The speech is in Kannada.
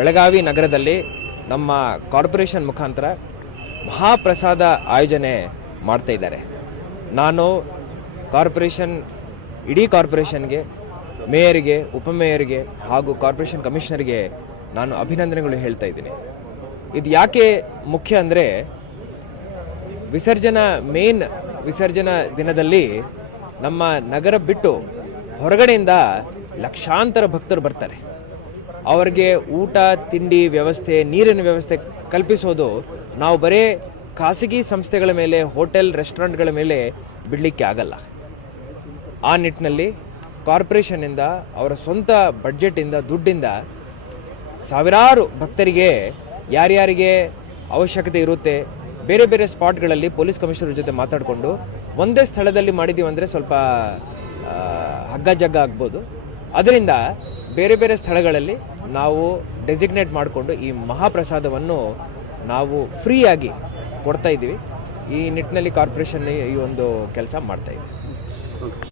ಬೆಳಗಾವಿ ನಗರದಲ್ಲಿ ನಮ್ಮ ಕಾರ್ಪೊರೇಷನ್ ಮುಖಾಂತರ ಮಹಾಪ್ರಸಾದ ಆಯೋಜನೆ ಮಾಡ್ತಾ ಇದ್ದಾರೆ. ನಾನು ಕಾರ್ಪೊರೇಷನ್, ಇಡೀ ಕಾರ್ಪೊರೇಷನ್ಗೆ, ಮೇಯರ್ಗೆ, ಉಪಮೇಯರ್ಗೆ ಹಾಗೂ ಕಾರ್ಪೊರೇಷನ್ ಕಮಿಷನರ್ಗೆ ನಾನು ಅಭಿನಂದನೆಗಳು ಹೇಳ್ತಾ ಇದ್ದೀನಿ. ಇದು ಯಾಕೆ ಮುಖ್ಯ ಅಂದರೆ, ವಿಸರ್ಜನಾ, ಮೇನ್ ವಿಸರ್ಜನಾ ದಿನದಲ್ಲಿ ನಮ್ಮ ನಗರ ಬಿಟ್ಟು ಹೊರಗಡೆಯಿಂದ ಲಕ್ಷಾಂತರ ಭಕ್ತರು ಬರ್ತಾರೆ. ಅವರಿಗೆ ಊಟ, ತಿಂಡಿ ವ್ಯವಸ್ಥೆ, ನೀರಿನ ವ್ಯವಸ್ಥೆ ಕಲ್ಪಿಸೋದು ನಾವು ಬರೀ ಖಾಸಗಿ ಸಂಸ್ಥೆಗಳ ಮೇಲೆ, ಹೋಟೆಲ್, ರೆಸ್ಟೋರೆಂಟ್ಗಳ ಮೇಲೆ ಬಿಡಲಿಕ್ಕೆ ಆಗಲ್ಲ. ಆ ನಿಟ್ಟಿನಲ್ಲಿ ಕಾರ್ಪೊರೇಷನಿಂದ ಅವರ ಸ್ವಂತ ಬಡ್ಜೆಟಿಂದ ದುಡ್ಡಿಂದ ಸಾವಿರಾರು ಭಕ್ತರಿಗೆ ಯಾರ್ಯಾರಿಗೆ ಅವಶ್ಯಕತೆ ಇರುತ್ತೆ, ಬೇರೆ ಬೇರೆ ಸ್ಪಾಟ್ಗಳಲ್ಲಿ ಪೊಲೀಸ್ ಕಮಿಷನರ್ ಜೊತೆ ಮಾತಾಡಿಕೊಂಡು ಒಂದೇ ಸ್ಥಳದಲ್ಲಿ ಮಾಡಿದ್ದೀವಿ ಅಂದರೆ ಸ್ವಲ್ಪ ಹಗ್ಗ ಜಗ್ಗ ಆಗ್ಬೋದು. ಅದರಿಂದ ಬೇರೆ ಬೇರೆ ಸ್ಥಳಗಳಲ್ಲಿ ನಾವು ಡೆಸಿಗ್ನೇಟ್ ಮಾಡಿಕೊಂಡು ಈ ಮಹಾಪ್ರಸಾದವನ್ನು ನಾವು ಫ್ರೀಯಾಗಿ ಕೊಡ್ತಾ ಇದ್ದೀವಿ. ಈ ನಿಟ್ಟಿನಲ್ಲಿ ಕಾರ್ಪೊರೇಷನ್ ಈ ಒಂದು ಕೆಲಸ ಮಾಡ್ತಾ ಇದೆ